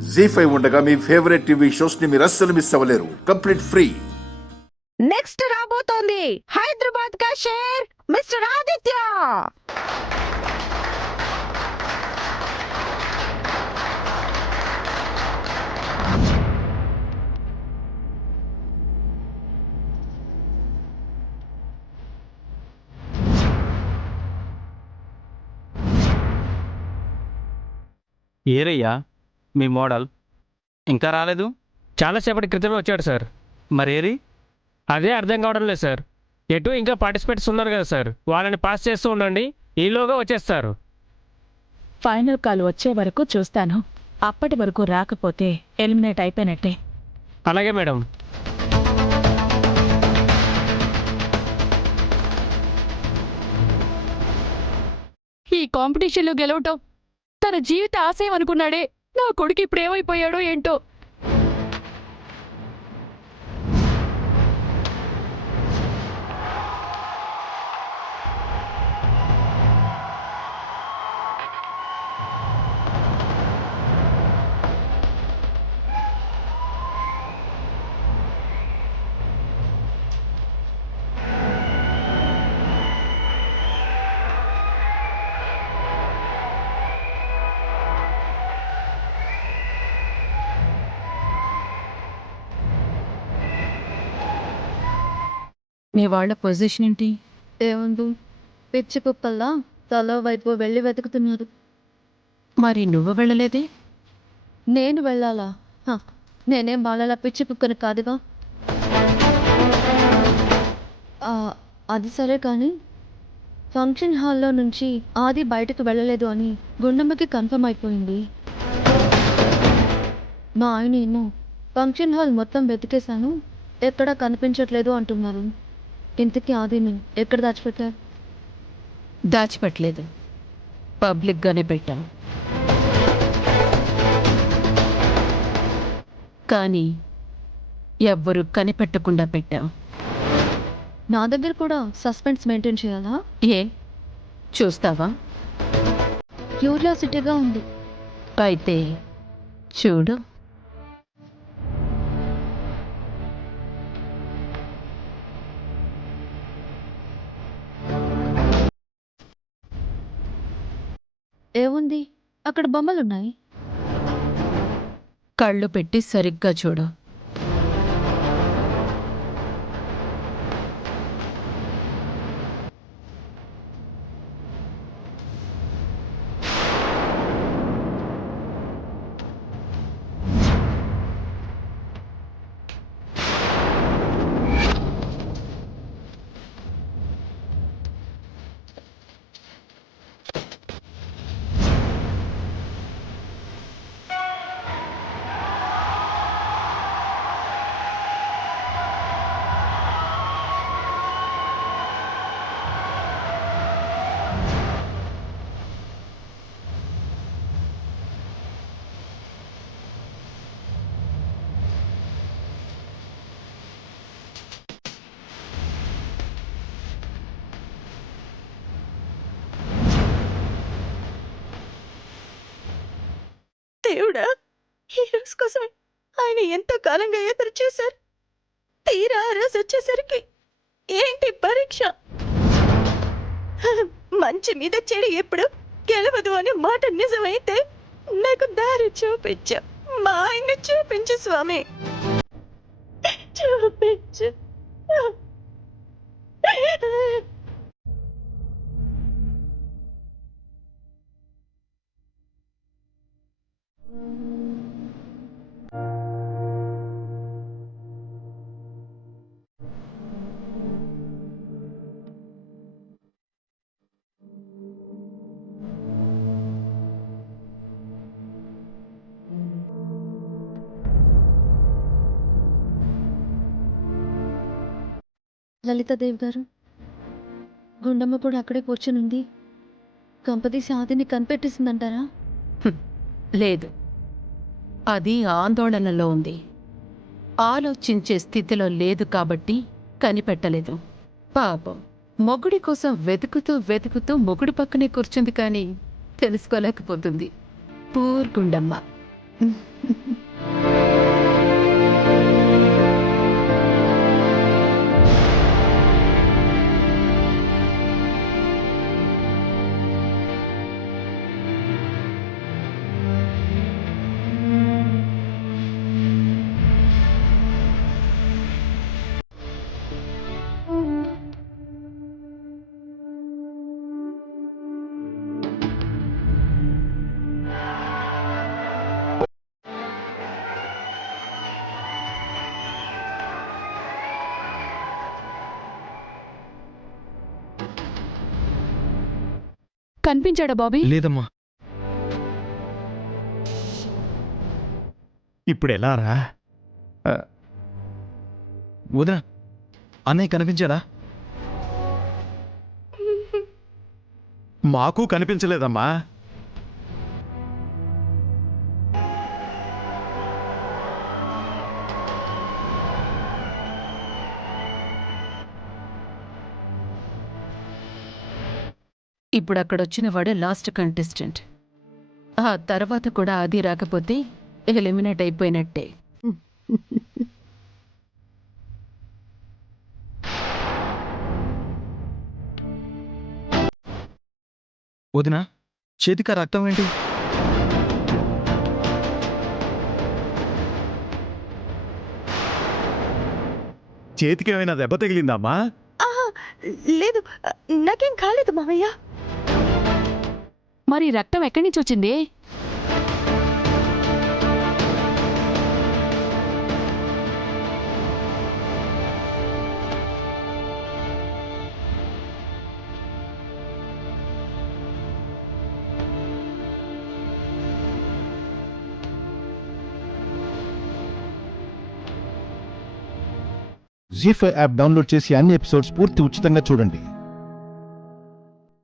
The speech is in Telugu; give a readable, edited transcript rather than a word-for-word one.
జీ5 ఉండగా మీ ఫేవరెట్ టీవీ షోస్ ని మీరు అస్సలు మిస్ అవ్వలేరు. Complete free. నెక్స్ట్ రాబోతోంది హైదరాబాద్ కా షేర్ మిస్టర్ ఆదిత్య. ఏరయ్యా మీ మోడల్ ఇంకా రాలేదు? చాలాసేపటి క్రితమే వచ్చాడు సార్. మరేరి? అదే అర్థం కావడం లేదు సార్. ఎటు ఇంకా పార్టిసిపేట్స్ ఉన్నారు కదా సార్, వాళ్ళని పాస్ చేస్తూ ఉండండి, ఈలోగా వచ్చేస్తారు. ఫైనల్ కాల్ వచ్చే వరకు చూస్తాను. అప్పటి వరకు రాకపోతే ఎలిమినేట్ అయిపోయినట్టే. అలాగే మేడం. ఈ కాంపిటీషన్లో గెలవటం తన జీవిత ఆశయం అనుకున్నాడే. నా కొడుకు ఇప్పుడు ఏమైపోయాడో ఏంటో. మీ వాళ్ళ పొజిషన్ ఏంటి? ఏముంది, పిచ్చి కుక్కల్లా తల వైపు వెళ్ళి వెతుకుతున్నారు. మరి నువ్వు వెళ్ళలేదే? నేను వెళ్ళాలా? నేనేం వాళ్ళలా పిచ్చి కుక్కని కాదుగా. అది సరే కానీ ఫంక్షన్ హాల్లో నుంచి ఆది బయటకు వెళ్ళలేదు అని గుండమ్మకి కన్ఫర్మ్ అయిపోయింది. మా ఆయన ఏమో ఫంక్షన్ హాల్ మొత్తం వెతికేశాను, ఎక్కడా కనిపించట్లేదు అంటున్నారు. ఇంతకీ ఆదిని ఎక్కడ దాచిపెట్టారు? దాచిపెట్టలేదు, పబ్లిక్గానే పెట్టాం. కానీ ఎవ్వరూ కనిపెట్టకుండా పెట్టాం. నా దగ్గర కూడా సస్పెన్స్ మెయింటైన్ చేయాలా? ఏ చూస్తావా? క్యూరియాసిటీగా ఉంది. అయితే చూడు. ఏముంది, అక్కడ బొమ్మలున్నాయి. కళ్ళు పెట్టి సరిగ్గా చూడు. దేవుడా, ఈ రోజు కోసం ఆయన ఎంతో కాలంగా ఎదురు చూశారు. తీరా ఆ రోజు వచ్చేసరికి ఏంటి పరీక్ష? మంచి మీద చెడు ఎప్పుడు గెలవదు అనే మాట నిజమైతే నాకు దారి చూపించు. మా ఆయన్ని చూపించు స్వామి, చూపించు. లలితాదేవి గారు, గుండమ్మ కూడా అక్కడే కూర్చునుంది. కంపదీసి ఆదిని కనిపెట్టేసిందంటారా? లేదు, అది ఆందోళనలో ఉంది. ఆలోచించే స్థితిలో లేదు కాబట్టి కనిపెట్టలేదు. పాపం, మొగుడి కోసం వెతుకుతూ వెతుకుతూ మొగుడి పక్కనే కూర్చుంది కానీ తెలుసుకోలేకపోతుంది. పూర్ గుండమ్మ. కనిపించాడా బాబీ? లేదమ్మా. ఇప్పుడు ఎలా రా? వదిన, అన్నయ్య కనిపించాడా? మాకు కనిపించలేదమ్మా. ఇప్పుడు అక్కడొచ్చిన వాడే లాస్ట్ కంటెస్టెంట్. ఆ తర్వాత కూడా అది రాకపోతే ఎలిమినేట్ అయిపోయినట్టే. వదిన, చేతికి రక్తం ఏంటి? చేతికి ఏమైనా దెబ్బ తగిలిందమ్మా? లేదు, నాకేం కాలేదు మామయ్య. మరి రక్తం ఎక్కడి నుంచి వచ్చింది? జీ5 యాప్ డౌన్లోడ్ చేసి అన్ని ఎపిసోడ్స్ పూర్తి ఉచితంగా చూడండి.